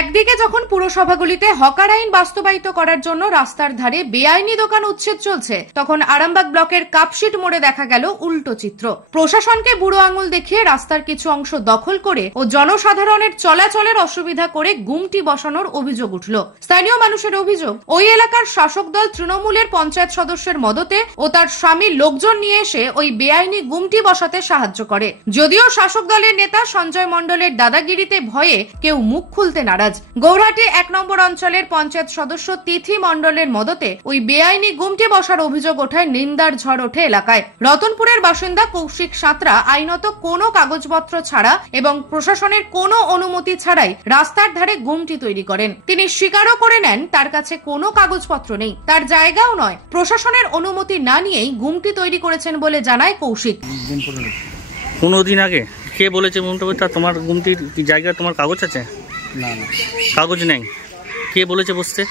একদিকে যখন পুরসভাগুলিতে হকার আইন বাস্তবায়িত করার জন্য রাস্তার ধারে বেআইনি দোকান উচ্ছেদ চলছে, তখন আরামবাগ ব্লকের কাপশিট মোড়ে দেখা গেল উল্টো চিত্র। প্রশাসনকে বুড়ো আঙুল দেখিয়ে রাস্তার কিছু অংশ দখল করে ও জনসাধারণের চলাচলের অসুবিধা করে গুমটি বসানোর অভিযোগ উঠল। স্থানীয় মানুষের অভিযোগ, ওই এলাকার শাসক দল তৃণমূলের পঞ্চায়েত সদস্যের মদতে ও তার স্বামীর লোকজন নিয়ে এসে ওই বেআইনি গুমটি বসাতে সাহায্য করে। যদিও শাসক দলের নেতা সঞ্জয় মণ্ডলের দাদাগিরিতে ভয়ে কেউ মুখ খুলতে নারাজ। গৌরহাটি ১ নম্বর অঞ্চলের পঞ্চায়েত সদস্য তিথি মণ্ডলের মদতে ওই বেআইনি গুমটি বসার অভিযোগ ওঠায় নিন্দার ঝড় ওঠে এলাকায়। রতনপুরের বাসিন্দা কৌশিক সাঁতরা আইনত কোনো কাগজপত্র ছাড়া এবং প্রশাসনের কোনো অনুমতি ছাড়াই রাস্তার ধারে গুমটি তৈরি করেন। তিনি স্বীকারও করে নেন তার কাছে কোনো কাগজপত্র নেই, তার জায়গাও নয়, প্রশাসনের অনুমতি না নিয়েই গুমটি তৈরি করেছেন বলে জানায় কৌশিক। 15 দিন আগে কে বলেছে তোমার গুমটির জায়গা, তোমার কাগজ আছে? না না, কাগজ নেই। কে বলেছে বসতে?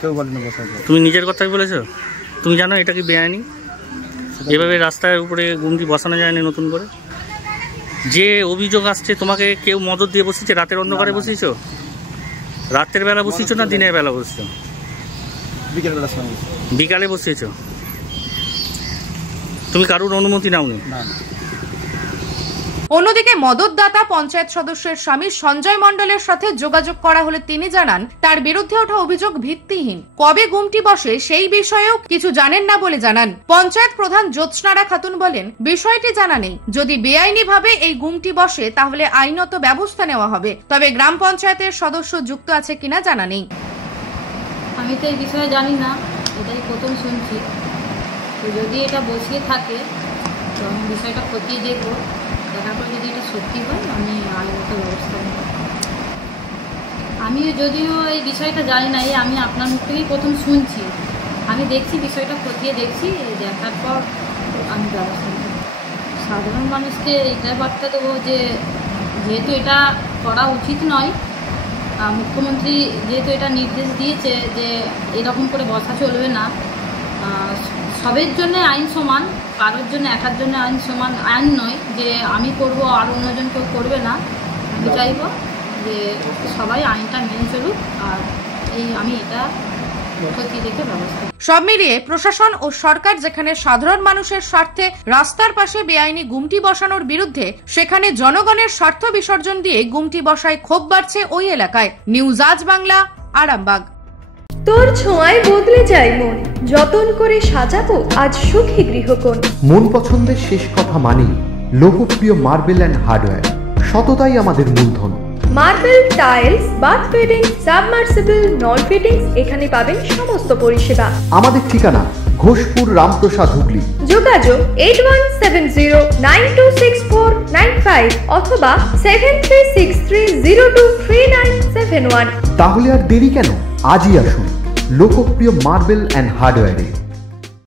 কেউ বলেনি বসতে। তুমি নিজের কথাই বলেছো? তুমি জানো এটা কি বেআইনি? এভাবে রাস্তার উপরে গুমটি বসানো যায় না নতুন করে। যে অভিযোগ আসছে, তোমাকে কেউ মদত দিয়ে বসেছে? রাতের অন্ধকারে বসিয়েছো? রাতের বেলা বসিয়েছো না দিনের বেলা বসছো? বিকালে বসিয়েছো। তুমি কারোর অনুমতি নাওনি? না। অন্যদিকে মদতদাতা পঞ্চায়েত সদস্যের স্বামী সঞ্জয় মণ্ডলের সাথে যোগাযোগ করা হলে তিনি জানান তার বিরুদ্ধে ওঠা অভিযোগ ভিত্তিহীন। কবে গুমটি বসে সেই বিষয়েও কিছু জানেন না বলে জানান। পঞ্চায়েত প্রধান জ্যোৎস্নারা খাতুন বলেন, বিষয়টি জানা নেই। যদি বেআইনি ভাবে এই গুমটি বসে তাহলে আইনত ব্যবস্থা নেওয়া হবে, তবে গ্রাম পঞ্চায়েতের সদস্য যুক্ত আছে কিনা জানা নেই। আমি তো এই বিষয়ে জানি না, এটাই প্রথম শুনছি। তো যদি এটা বসিয়ে থাকে তো আমি বিষয়টা খতিয়ে দেখবো, দেখার পর যদি এটা সত্যি হয় আমি আইনত ব্যবস্থা নেব। আমি যদিও এই বিষয়টা জানি না, আমি আপনার মুখ থেকেই প্রথম শুনছি। আমি দেখছি বিষয়টা খতিয়ে দেখছি, দেখার পর আমি ব্যবস্থা নেব। সাধারণ মানুষকে এইটাই বার্তা দেবো যে যেহেতু এটা করা উচিত নয়, মুখ্যমন্ত্রী যেহেতু এটা নির্দেশ দিয়েছে যে এরকম করে বসা চলবে না, সবের জন্য আইন সমান, কারোর জন্য একার জন্য আইন সমান আইন নয় যে আমি করব আর অন্যজন কেউ করবে না। আমি চাইব যে সবাই আইনটা মেনে চলুক, আর আমি এটা খতিয়ে দেখে ব্যবস্থা। সব মিলিয়ে প্রশাসন ও সরকার যেখানে সাধারণ মানুষের স্বার্থে রাস্তার পাশে বেআইনি গুমটি বসানোর বিরুদ্ধে, সেখানে জনগণের স্বার্থ বিসর্জন দিয়ে গুমটি বসায় ক্ষোভ বাড়ছে ওই এলাকায়। নিউজ আজ বাংলা, আরামবাগ। তোর ছোঁয়ায় বদলে যায় মন, যতন করে সাজাবো আজ সুখী গৃহকোণ। মন পছন্দের শেষ কথা মানি লোকপ্রিয় মার্বেল অ্যান্ড হার্ডওয়্যার, সততাই আমাদের মূলধন। Marble, tiles, bath fitting, submersible, নল ফিটিংস, এখানে পাবেন সমস্ত পরিষেবা। আমাদের ঠিকানা ঘোষপুর, রামপ্রসাদ, হুগলি। যোগাযোগ 8170926495 অথবা 7363023971। তাহলে আর দেরি কেন, আজই আসুন লোকপ্রিয় মার্বেল অ্যান্ড হার্ডওয়্যারে।